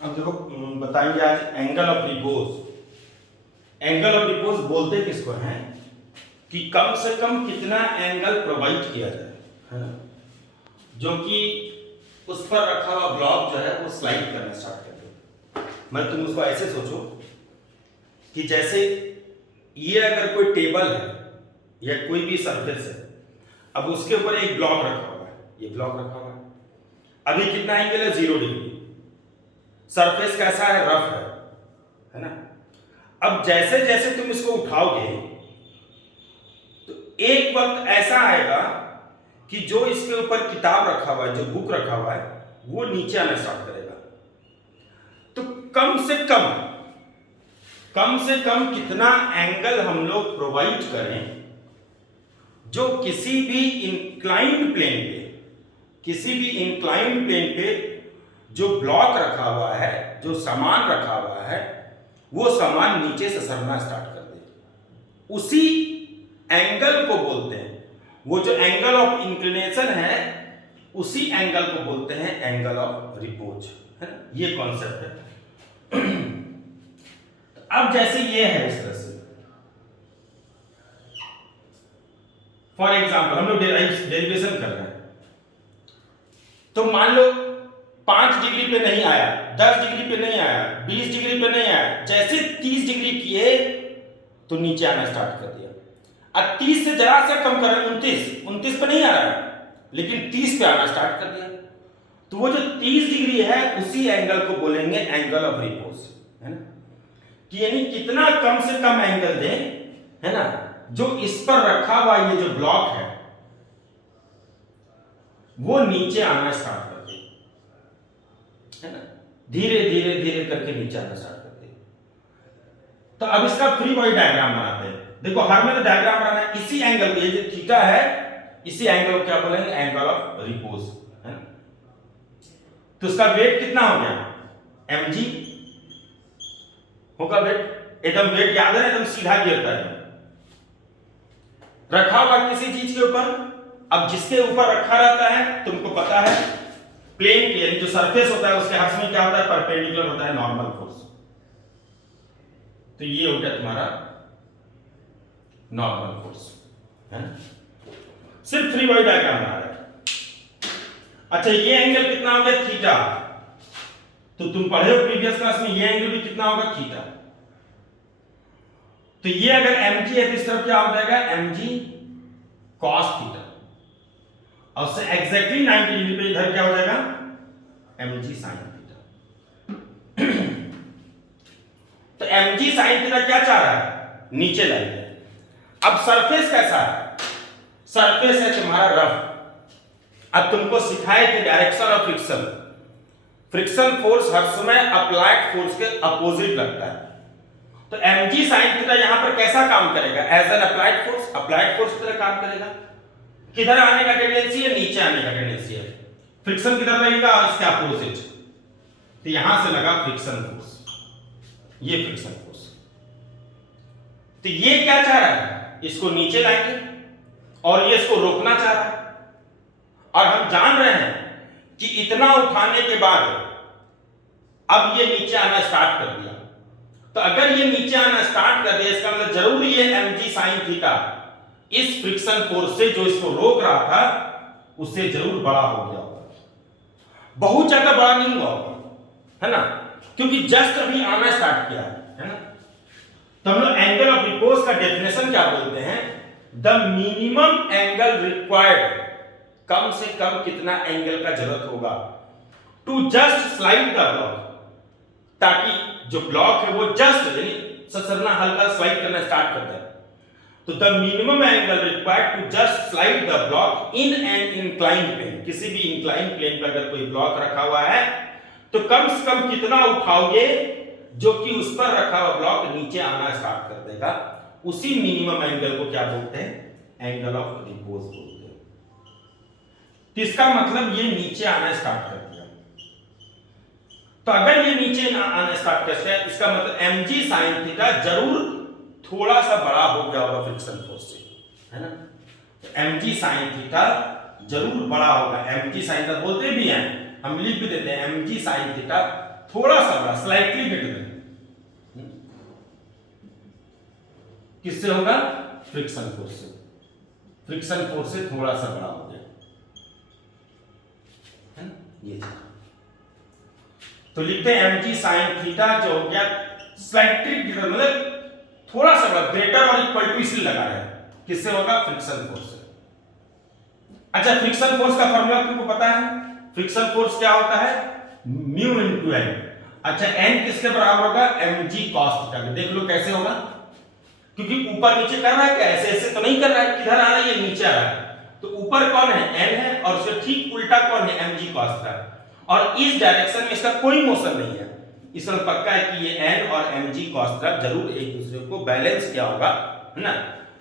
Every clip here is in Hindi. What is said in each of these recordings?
अब देखो बताएंगे आज angle of repose. Angle of repose बोलते किसको हैं कि कम से कम कितना एंगल प्रोवाइड किया जाए, है ना, जो कि उस पर रखा हुआ ब्लॉक जो है वो स्लाइड करना स्टार्ट कर दे। मैं तुम उसको ऐसे सोचो कि जैसे ये अगर कोई टेबल है या कोई भी सरफेस है, अब उसके ऊपर एक ब्लॉक रखा हुआ है, ये ब्लॉक रखा हुआ है, अभी कितना एंगल है, 0 डिग्री। सरफेस कैसा है, रफ है ना। अब जैसे जैसे तुम इसको उठाओगे तो एक वक्त ऐसा आएगा कि जो इसके ऊपर किताब रखा हुआ है, जो बुक रखा हुआ है, वो नीचे आना स्टार्ट करेगा। तो कम से कम कितना एंगल हम लोग प्रोवाइड करें जो किसी भी इंक्लाइंड प्लेन पे जो ब्लॉक रखा हुआ है, जो सामान रखा हुआ है, वो सामान नीचे से सरना स्टार्ट कर दे। उसी एंगल को बोलते हैं, वो जो एंगल ऑफ इंक्लिनेशन है उसी एंगल को बोलते हैं एंगल ऑफ रिपोज, है ना। ये कॉन्सेप्ट है। अब जैसे ये है इस तरह से, फॉर एग्जाम्पल हम लोग डेरिवेशन कर रहे हैं, तो मान लो 5 डिग्री पे नहीं आया, 10 डिग्री पे नहीं आया, 20 डिग्री पे नहीं आया, जैसे 30 डिग्री किए तो नीचे आना स्टार्ट कर दिया। अब 30 से जरा सा कम कर, 29 पे नहीं आ रहा है, लेकिन 30 पे आना स्टार्ट कर दिया। तो वो जो 30 डिग्री है उसी एंगल को बोलेंगे एंगल ऑफ रिपोज, है ना। कि यानी कितना कम से कम एंगल दें, है ना, जो इस पर रखा हुआ ये जो ब्लॉक है वो नीचे आना स्टार्ट कर दे, है ना, धीरे धीरे धीरे करके नीचे आना स्टार्ट कर दे। तो अब इसका फ्री बॉडी डायग्राम बनाते हैं। देखो हर में तो डायग्राम बनाना है, इसी एंगल को, ये जो थीटा है, इसी एंगल को क्या बोलेंगे, एंगल ऑफ रिपोज, है ना। तो उसका वेट कितना हो गया, mg होगा वेट, एकदम वेट याद है, एकदम सीधा गिरता है, रखा हुआ किसी चीज के ऊपर। अब जिसके ऊपर रखा रहता है तुमको पता है, प्लेन के यानी जो सरफेस होता है उसके हर्ष में क्या होता है, परपेंडिकुलर होता है नॉर्मल फोर्स। तो ये हो गया तुम्हारा नॉर्मल फोर्स, है ना। सिर्फ फ्री बॉडी डायग्राम बना रहे हैं। अच्छा ये एंगल कितना हो गया, थीटा। तो तुम पढ़े हो प्रीवियस क्लास में, ये एंगल भी कितना होगा, थीटा। तो ये अगर mg है तो इस तरफ क्या हो जाएगा, mg cos थीटा, और उससे एग्जैक्टली 90 डिग्री पे इधर क्या हो जाएगा, mg sin थीटा। तो mg sin थीटा क्या चाह रहा है, नीचे लाइए। अब सरफेस कैसा है, सरफेस है तुम्हारा रफ। अब तुमको सिखाए कि direction of friction force her समय अप्लाइड फोर्स के अपोजिट लगता है। तो mg sin थीटा यहां पर कैसा काम करेगा, एज एन अप्लाइड फोर्स की तरह काम करेगा। किधर आने का टेंडेंसी है, नीचे आने का टेंडेंसी है। फ्रिक्शन किधर लगेगा, इसके अपोजिट। तो यहां से लगा फ्रिक्शन फोर्स, ये फ्रिक्शन फोर्स। तो ये क्या चाह रहा है, इसको नीचे लाएंगे, और ये इसको रोकना चाह रहा है। और हम जान रहे हैं कि इतना उठाने के बाद अब ये नीचे आना स्टार्ट कर दिया। तो अगर ये नीचे आना स्टार्ट कर दिया, इसका मतलब जरूर ये mg sin थीटा इस फ्रिक्शन फोर्स से जो इसको रोक रहा था उससे जरूर बड़ा हो गया होगा। बहुत ज्यादा बड़ा नहीं हुआ होगा, है ना, क्योंकि जस्ट अभी आना स्टार्ट किया है ना। तो हम लोग एंगल ऑफ रिपोज का डेफिनेशन क्या बोलते हैं, द मिनिमम एंगल रिक्वायर्ड, कम से कम कितना एंगल का जरूरत होगा, to just slide the block, ताकि जो ब्लॉक है वो जस्ट यानी ससरना हल्का स्लाइड करना स्टार्ट करता है। तो the minimum angle required to just slide the block in an inclined plane, किसी भी इंक्लाइंड प्लेन पर अगर कोई ब्लॉक रखा हुआ है तो कम से कम कितना उठाओगे जो कि उस पर रखा हुआ ब्लॉक नीचे आना स्टार्ट कर देगा, उसी मिनिमम एंगल को क्या बोलते हैं, एंगल ऑफ रिपोज बोलते हैं। तो इसका मतलब ये नीचे आना स्टार्ट कर दिया। तो अगर ये नीचे आना स्टार्ट करते हैं, इसका मतलब mg sin थीटा जरूर थोड़ा सा बड़ा हो गया होगा फ्रिक्शन फोर्स से, है ना। तो mg sin थीटा जरूर बड़ा होगा। mg sin थीटा बोलते भी हैं, हम लिख भी देते हैं mg sin थीटा थोड़ा सा बड़ा, स्लाइटली ग्रेटर देन, किससे होगा? फ्रिक्शन फोर्स से। फ्रिक्शन फोर्स से थोड़ा सा बड़ा हो गया, है ना? ये तो लिखते हैं mg sin थीटा जो हो गया स्लाइटली ग्रेटर, मतलब थोड़ा सा बड़ा, ग्रेटर और इक्वल टू इसलिए लगा है, किससे होगा? फ्रिक्शन फोर्स से। अच्छा, फ्रिक्शन फोर्स का फॉर्मूला तुमको पता है? फ्रिक्शन फोर्स क्या होता है? Mu into N. अच्छा, एन किसके बराबर होगा? mg cos थीटा के। देख लो कैसे होगा, क्योंकि ऊपर नीचे कर रहा है क्या? ऐसे ऐसे तो नहीं कर रहा है, किधर आ रहा है? ये नीचे आ रहा है, तो ऊपर कौन है? n है, और उसके ठीक उल्टा कौन है? mg cos theta. और इस डायरेक्शन में इसका कोई मोशन नहीं है, इसमें पक्का है कि ये n और mg cos थीटा जरूर एक दूसरे को बैलेंस किया होगा, है ना?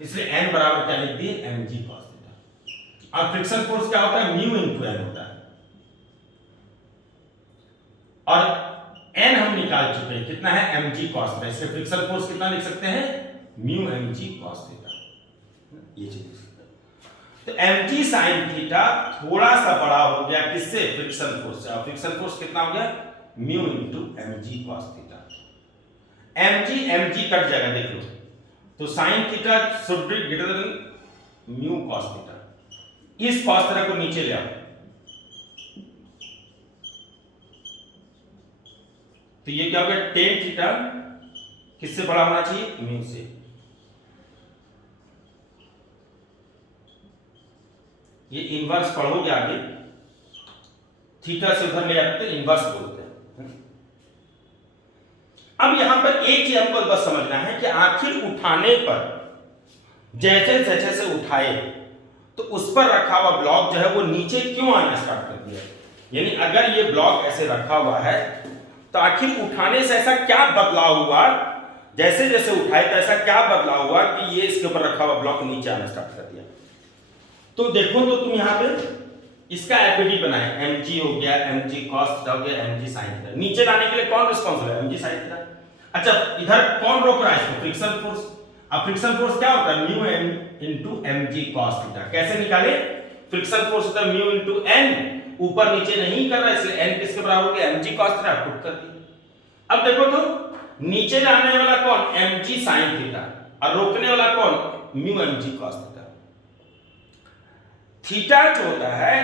इसलिए n बराबर क्या लिख दिए? mg cos theta. और फ्रिक्शन फोर्स क्या होता है? म्यू इनटू n होता है, और n हम निकाल चुके हैं, कितना है? mg cos theta. इसलिए फ्रिक्शन फोर्स कितना लिख सकते हैं? म्यू mg cos थीटा, ये चीज। तो mg sin थीटा थोड़ा सा बड़ा हो गया, किससे? फ्रिक्शन फोर्स से। और फ्रिक्शन फोर्स कितना हो गया? Mu into mg cos theta. mg cut जाएगा, देख लो, तो sin theta should be greater than mu cos theta. इस cos थीटा को नीचे ले आओ, तो ये क्या हो गया? tan थीटा किससे बड़ा होना चाहिए? म्यू से। ये इनवर्स पढ़ोगे आगे, थीटा से उधर ले आते हैं, इनवर्स बोलते हैं। अब यहां पर एक चीज हमको बस समझना है कि आखिर उठाने पर जैसे जैसे से उठाए तो उस पर रखा हुआ ब्लॉक जो है वो नीचे क्यों आना स्टार्ट कर दिया? यानी अगर ये ब्लॉक ऐसे रखा हुआ है तो आखिर उठाने से ऐसा क्या बदलाव हुआ? जैसे जैसे उठाए तो ऐसा क्या बदलाव हुआ कि ये इसके ऊपर रखा हुआ ब्लॉक नीचे आना स्टार्ट कर दिया? तो देखो, तो तुम यहां पे इसका एपीडी बनाए, mg हो गया, mg cos थीटा हो गया, mg sin थीटा। नीचे लाने के लिए कौन रिस्पांसिबल है? mg sin theta. अच्छा, इधर कौन रोक रहा है इसको? Friction force. अब फ्रिक्शन फोर्स क्या होता है? Mu n into mg cos theta. कैसे निकाले? फ्रिक्शन फोर्स होता है म्यू इनटू n, ऊपर नीचे नहीं कर रहा है, इसलिए n किसके बराबर हो गया? mg cos थीटा, पुट कर दिया। अब देखो तो नीचे लाने वाला कौन? mg sin थीटा, और रोकने वाला कौन? Mu mg cos theta. Theta जो होता है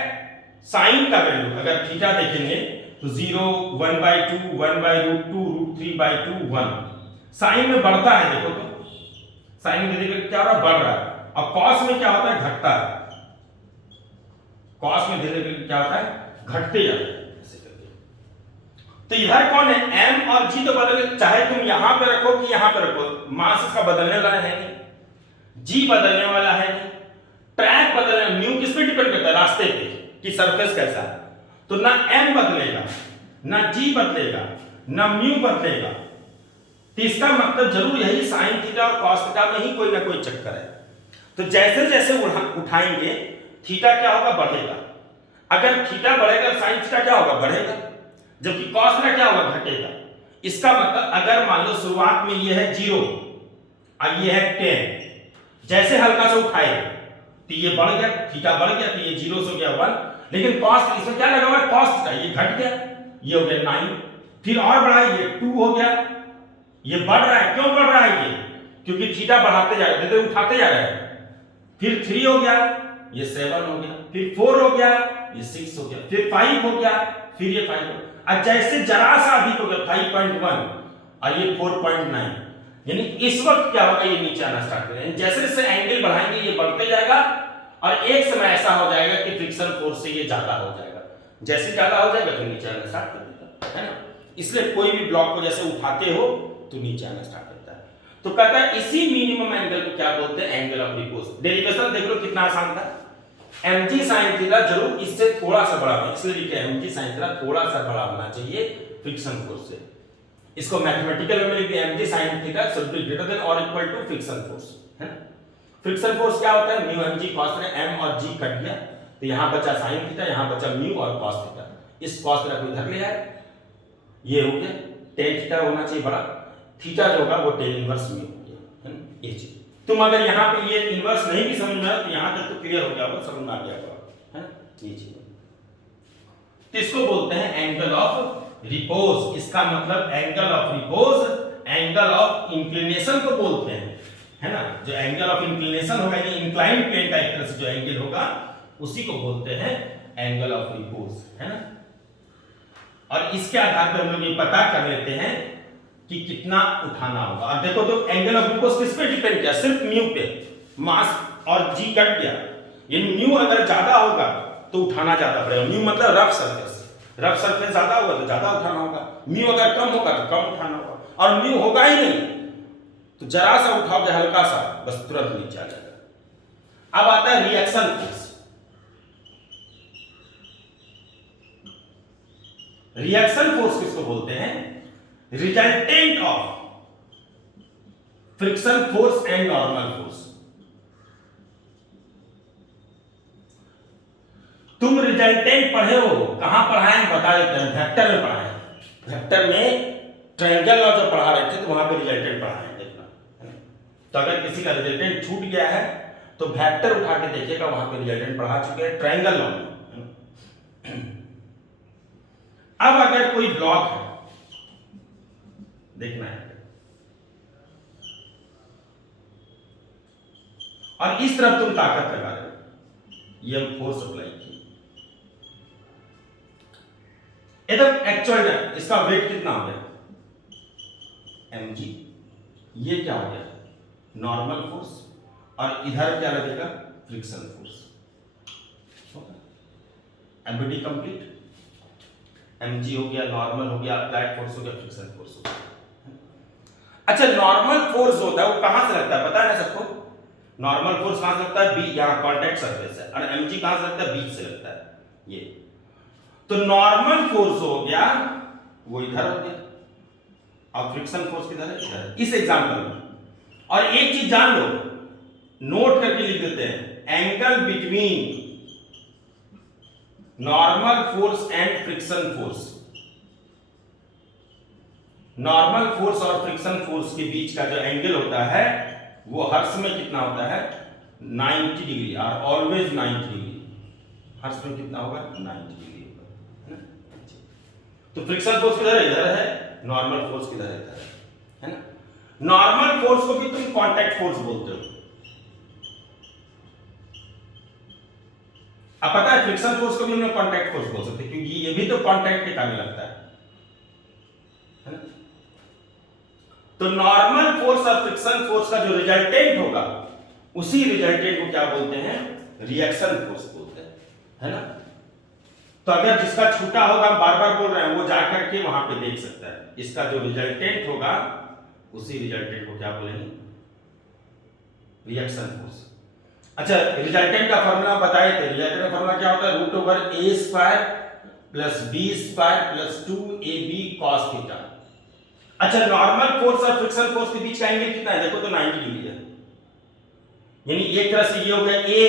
साइन का वैल्यू, अगर थीटा देखेंगे तो 0, 1/2, 1/√2, √3/2, 1। साइन में बढ़ता है, देखो तो साइन में धीरे-धीरे क्या हो रहा है? बढ़ रहा है। और कॉस में क्या होता है? घटता है। कॉस में धीरे-धीरे क्या होता है? घटते जाता है, ऐसे करके। तो इधर कौन है? m और g तो बदले, चाहे तुम यहां पे रखो कि यहां पे रखो, मास इसका बदलने वाला है नहीं, g बदलने वाला है नहीं, ट्रैक बदलना, म्यू किस पे डिपेंड करता है? रास्ते पे कि सरफेस कैसा है। तो ना m बदलेगा, ना g बदलेगा, ना म्यू बदलेगा। तो इसका मतलब जरूर यही साइन थीटा और कॉस थीटा में ही कोई ना कोई चक्कर है। तो जैसे जैसे उठाएंगे थीटा क्या होगा? बढ़ेगा। अगर थीटा बढ़ेगा साइन थीटा क्या होगा? बढ़ेगा। जबकि कॉस थीटा क्या होगा? घटेगा। इसका मतलब अगर मान लो शुरुआत में ये है 0 और ये है 10, जैसे हल्का से उठाए तो ये बढ़ गया, थीटा बढ़ गया, तो ये 0 से हो गया 1। लेकिन कॉस इसमें क्या लगा हुआ है? कॉस थीटा, ये घट गया, ये हो गया 9। फिर और बढ़ा, ये 2 हो गया, ये बढ़ रहा है। क्यों बढ़ रहा है ये? क्योंकि थीटा बढ़ाते जा रहे हैं, उठाते जा रहे हैं। फिर 3 हो गया, ये 7 हो गया, फिर 4 हो गया, ये 6 हो गया, फिर 5 हो गया, फिर ये 5 हो गया। और जैसे जरा सा अधिक हो गया 5.1 और ये 4.9, यानी इस वक्त क्या होगा? ये नीचे आना स्टार्ट करेगा। जैसे जैसे एंगल बढ़ाएंगे ये बढ़ते जाएगा, और एक समय ऐसा हो जाएगा कि फ्रिक्शन फोर्स से ये ज्यादा हो जाएगा। जैसे ज्यादा हो जाएगा तो नीचे आना स्टार्ट कर देगा, है ना? इसलिए कोई भी ब्लॉक को जैसे उठाते हो तो नीचे आना स्टार्ट करता है। तो कहता है इसी मिनिमम एंगल को क्या बोलते हैं? Angle of repose. डेरिवेशन देख लो कितना आसान था। mg sin थीटा जरूर इससे थोड़ा सा बड़ा होगा, इसलिए लिखे mg sin थीटा थोड़ा सा बड़ा होना चाहिए फ्रिक्शन फोर्स से। इसको मैथमेटिकल में लिखते हैं mg sin theta should be greater than और इक्वल टू फ्रिक्शन फोर्स, है ना? फ्रिक्शन फोर्स क्या होता है? Mu mg cos theta, m और g कट गया तो यहां बचा sin थीटा, यहां बचा म्यू और cos थीटा। इस cos थीटा को इधर ले आए, ये हो गया tan थीटा होना चाहिए बड़ा, थीटा जो होगा वो tan इनवर्स म्यू हो गया, है ना? ये चीज तुम अगर यहां पे ये इनवर्स नहीं भी समझ में आया तो यहां तक तो क्लियर हो गया होगा, समझ में आ गया होगा, है ना? ये चीज तो इसको बोलते हैं एंगल ऑफ रिपोज, इसका मतलब angle of repose, angle of inclination को बोलते हैं, है ना। जो एंगल ऑफ इंक्लिनेशन होगा यानी इंक्लाइंड प्लेन का एक तरह से जो एंगल होगा उसी को बोलते हैं एंगल ऑफ रिपोज, है ना। और इसके आधार पर हम लोग ये पता कर लेते हैं कि कितना उठाना होगा। अब देखो तो एंगल ऑफ रिपोज किस पे डिपेंड किया, सिर्फ म्यू पे, मास और जी कट गया, यानी म्यू अगर ज्यादा होगा तो उठाना ज्यादा पड़ेगा। म्यू मतलब रफ सरफेस, रफ सरफेस ज्यादा होगा तो ज्यादा उठाना होगा, म्यू अगर कम होगा तो कम उठाना होगा, और म्यू होगा ही नहीं तो जरा सा उठाओगे हल्का सा बस तुरंत नीचे आ जाएगा। अब आता है रिएक्शन फोर्स। रिएक्शन फोर्स किसको बोलते हैं, resultant of friction force and normal force. तुम रिजल्टेंट पढ़े हो, कहां पढ़ाए हैं बता देते हैं, वेक्टर में पढ़ाए हैं। वेक्टर में ट्रायंगल और जो पढ़ा रहे थे तो वहां पे रिजल्टेंट पढ़ाए हैं, देखना। तो अगर किसी का रिजल्टेंट छूट गया है तो वेक्टर उठा के देखिएगा, वहां पे रिजल्टेंट पढ़ा चुके हैं ट्रायंगल लॉ में। अब अगर कोई ब्लॉक है, देखना है, और इस तरफ तुम ताकत लगा रहे हो, ये फोर्स अप्लाई की, एकदम एक्चुअल इसका वेट कितना हो गया mg, ये क्या हो गया नॉर्मल फोर्स, और इधर क्या लगेगा friction force. MBD complete, mg हो गया, नॉर्मल हो गया, अप्लाइड फोर्स हो गया, फ्रिक्शन फोर्स हो गया। अच्छा नॉर्मल फोर्स होता है वो कहां से लगता है पता है ना सबको, नॉर्मल फोर्स कहां से लगता है, बी, यहां कांटेक्ट सरफेस है, और mg कहां से लगता है, बीच से लगता है ये। तो नॉर्मल फोर्स हो गया वो इधर हो गया, और फ्रिक्शन फोर्स किधर है, इधर, इस एग्जांपल में। और एक चीज जान लो, नोट करके लिख देते हैं, angle between normal force and friction force, normal force और फ्रिक्शन फोर्स के बीच का जो एंगल होता है वो हर समय कितना होता है 90 डिग्री, और ऑलवेज 90 डिग्री, हर समय कितना होगा 90 डिग्री होगा। तो फ्रिक्शन फोर्स किधर है, इधर है, नॉर्मल फोर्स किधर है, इधर है ना। नॉर्मल फोर्स को भी तुम कांटेक्ट फोर्स बोलते हो। अब पता है फ्रिक्शन फोर्स को भी हम लोग कांटेक्ट फोर्स बोल सकते हैं, क्योंकि ये भी तो कांटेक्ट के कारण लगता है ना? तो नॉर्मल फोर्स और फ्रिक्शन फोर्स का जो रिजल्टेंट होगा उसी रिजल्टेंट को क्या बोलते हैं, रिएक्शन फोर्स बोलते हैं, है ना। तो अगर जिसका छूटा होगा, हम बार बार बोल रहे हैं, वो जाकर के वहां पे देख सकता है, इसका जो रिजल्टेंट होगा उसी रिजल्टेंट को क्या बोलेंगे, रिएक्शन फोर्स। अच्छा रिजल्टेंट का फॉर्मूला बताए थे, रिजल्टेंट का फॉर्मूला क्या होता है, root over A square plus B square plus 2ab cos थीटा। अच्छा नॉर्मल फोर्स और फ्रिक्शन फोर्स के बीच का एंगल कितना है, देखो तो 90 डिग्री है, यानी एक तरह से ये हो गया a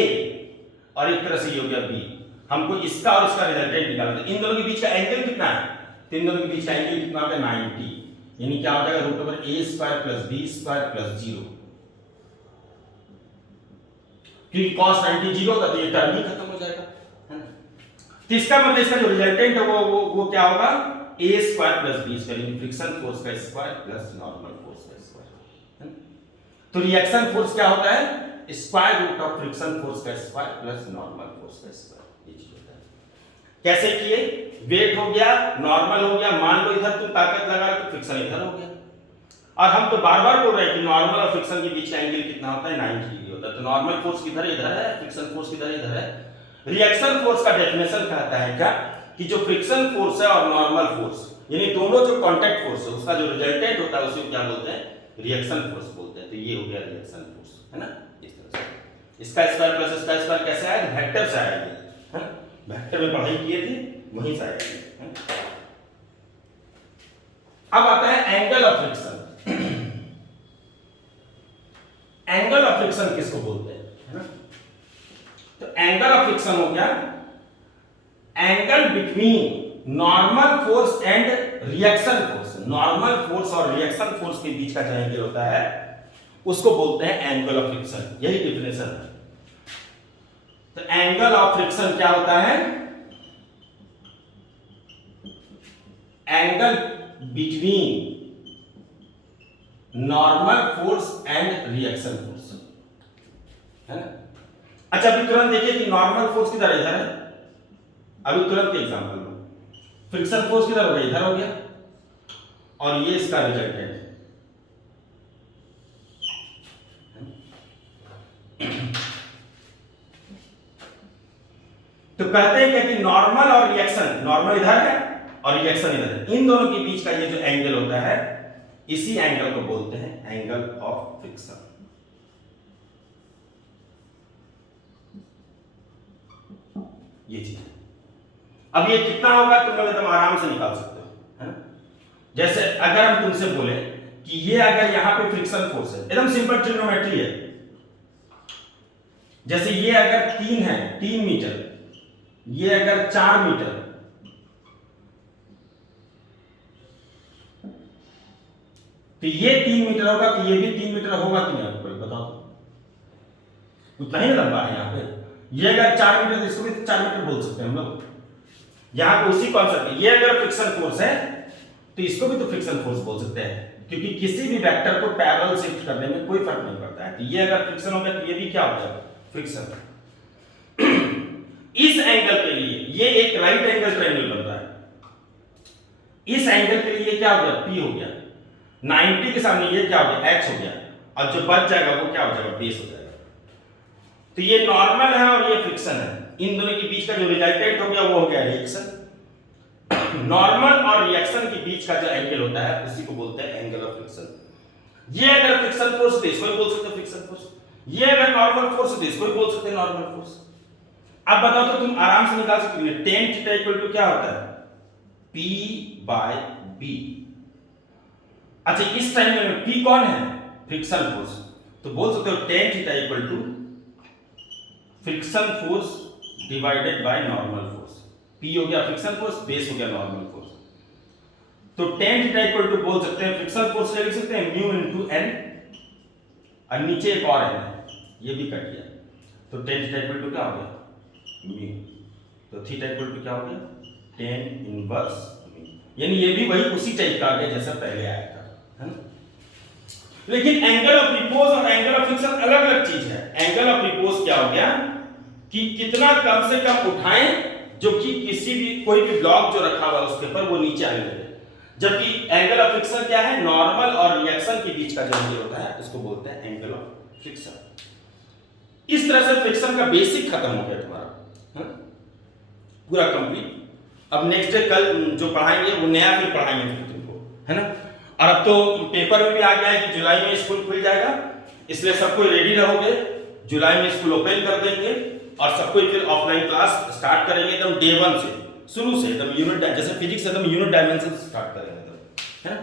और एक तरह से ये हो गया b। हमको इसका और इसका रिजल्टेंट निकालना है, इन दोनों के बीच का एंगल कितना है, तो इन दोनों के बीच का एंगल कितना होगा 90, यानी क्या हो जाएगा root over A square plus B square plus 0, क्योंकि cos 90 0 होता तो ये टर्म ही खत्म हो जाएगा, है ना। तो इसका मतलब इसका जो रिजल्टेंट है वो क्या होगा a square plus b square, यानी फ्रिक्शन फोर्स का स्क्वायर प्लस नॉर्मल फोर्स का स्क्वायर, है ना। तो रिएक्शन फोर्स क्या होता है, square root of friction force का स्क्वायर प्लस नॉर्मल फोर्स का स्क्वायर, ये चीज होता है। कैसे किए, वेट हो गया, नॉर्मल हो गया, मान लो इधर तुम ताकत लगा रहे तो फ्रिक्शन इधर हो गया, और हम तो बार बार बोल रहे हैं कि नॉर्मल और फ्रिक्शन के बीच का एंगल कितना होता है 90 डिग्री होता है। तो नॉर्मल फोर्स किधर इधर है, फ्रिक्शन फोर्स किधर इधर है। रिएक्शन फोर्स का डेफिनेशन कहता है क्या कि जो फ्रिक्शन फोर्स है और नॉर्मल फोर्स यानी दोनों जो कांटेक्ट फोर्स है उसका जो रिजल्टेंट होता है उसे क्या बोलते हैं, रिएक्शन फोर्स बोलते हैं। तो ये हो गया रिएक्शन फोर्स, है ना। इस तरह से इसका स्क्वायर प्लस इसका स्क्वायर कैसे आया, वेक्टर से आया, है ना, वेक्टर में पढ़ाई किए थे वहीं से आया। अब आता है angle of friction. Angle of friction किसको बोलते हैं, है ना। तो एंगल ऑफ फ्रिक्शन हो गया angle between normal force and reaction force, normal force और रिएक्शन फोर्स के बीच का जो एंगल होता है उसको बोलते हैं एंगल ऑफ फ्रिक्शन, यही डेफिनेशन है। तो एंगल ऑफ फ्रिक्शन क्या होता है, angle between normal force and reaction force, है ना। अच्छा अभी तुरंत देखिए कि नॉर्मल फोर्स किधर है, इधर है। अभी तुरंत के एग्जांपल में फ्रिक्शन फोर्स किधर हो गया, इधर हो गया, और ये इसका रिजल्टेंट है। तो कहते हैं क्या कि नॉर्मल और रिएक्शन, नॉर्मल इधर है और रिएक्शन इधर है, इन दोनों के बीच का ये जो एंगल होता है, इसी एंगल को बोलते हैं एंगल ऑफ फ्रिक्शन। ये चीज अब ये कितना होगा तुम लोग एकदम आराम से निकाल सकते हो, है ना। जैसे अगर हम तुमसे बोले कि ये अगर यहां पे फ्रिक्शन फोर्स है, एकदम सिंपल ट्रिग्नोमेट्री है। जैसे ये अगर 3 है, 3 मीटर, ये अगर 4 मीटर, तो ये 3 मीटर होगा कि ये भी 3 मीटर होगा कि नहीं, कोई बताओ। उतना ही लंबा है यहाँ पे। ये अगर 4 मीटर, तो इसको भी 4 मीटर बोल सकते हैं हम लोग। यहाँ पे उसी कॉन्सेप्ट में, ये अगर फ्रिक्शन फोर्स है तो इसको भी तो फ्रिक्शन फोर्स बोल सकते हैं, क्योंकि किसी भी वेक्टर को पैरेलल शिफ्ट करने में कोई फर्क नहीं पड़ता है। तो ये अगर फ्रिक्शन हो गया तो ये भी क्या हो जाएगा, फ्रिक्शन। इस एंगल के लिए ये एक राइट एंगल ट्रायंगल बन रहा है। इस एंगल के लिए क्या हो गया, P हो गया। 90 के सामने ये क्या हो गया, H हो गया, और जो बच जाएगा वो क्या हो जाएगा, बेस हो जाएगा। तो ये नॉर्मल है और ये फ्रिक्शन है, इन दोनों के बीच का जो रिजल्टेंट हो गया वो हो गया रिएक्शन। नॉर्मल और रिएक्शन के बीच का जो एंगल होता है उसी को बोलते हैं एंगल ऑफ फ्रिक्शन। ये अगर फ्रिक्शन फोर्स तो इसको भी बोल सकते हैं फ्रिक्शन फोर्स, ये अगर नॉर्मल फोर्स तो इसको भी बोल सकते हैं नॉर्मल फोर्स। अब बताओ तो तुम आराम से निकाल सकते हो, tan थीटा इक्वल टू क्या होता है, P/B। अच्छा इस टाइम में P कौन है, फ्रिक्शन फोर्स, तो बोल सकते हो tan theta equal to friction force divided by normal force. P हो गया फ्रिक्शन फोर्स, बेस हो गया नॉर्मल फोर्स। तो tan थीटा इक्वल टू बोल सकते हैं फ्रिक्शन फोर्स लिख सकते हैं म्यू इनटू n, और नीचे एक और n है, ये भी कट गया, तो tan थीटा इक्वल टू क्या हो गया, म्यू। तो थीटा इक्वल टू क्या हो गया, tan इनवर्स म्यू। यानी ये भी वही उसी टाइप का आ गया जैसा पहले आया था, है ना। लेकिन एंगल ऑफ रिपोज और एंगल ऑफ फ्रिक्शन अलग अलग चीज है। एंगल ऑफ रिपोज क्या हो गया कि कितना कम से कम उठाएं जो कि किसी भी कोई भी ब्लॉक जो रखा हुआ है उसके ऊपर वो नीचे आने लगे, जबकि एंगल ऑफ फ्रिक्शन क्या है, नॉर्मल और रिएक्शन के बीच का जो एंगल होता है उसको बोलते हैं एंगल ऑफ फ्रिक्शन। इस तरह से फ्रिक्शन का बेसिक खत्म हो गया तुम्हारा, है? पूरा कंप्लीट। अब नेक्स्ट डे कल जो पढ़ाएंगे वो नया फिर पढ़ाएंगे तुमको, है ना। और अब तो पेपर में भी आ गया है कि जुलाई में स्कूल खुल जाएगा, इसलिए सबको रेडी रहोगे। जुलाई में स्कूल ओपन कर देंगे और सबको फिर ऑफलाइन क्लास स्टार्ट करेंगे एकदम डे 1 से, शुरू से एकदम यूनिट, जैसे फिजिक्स एकदम यूनिट डायमेंशन स्टार्ट करेंगे, है ना।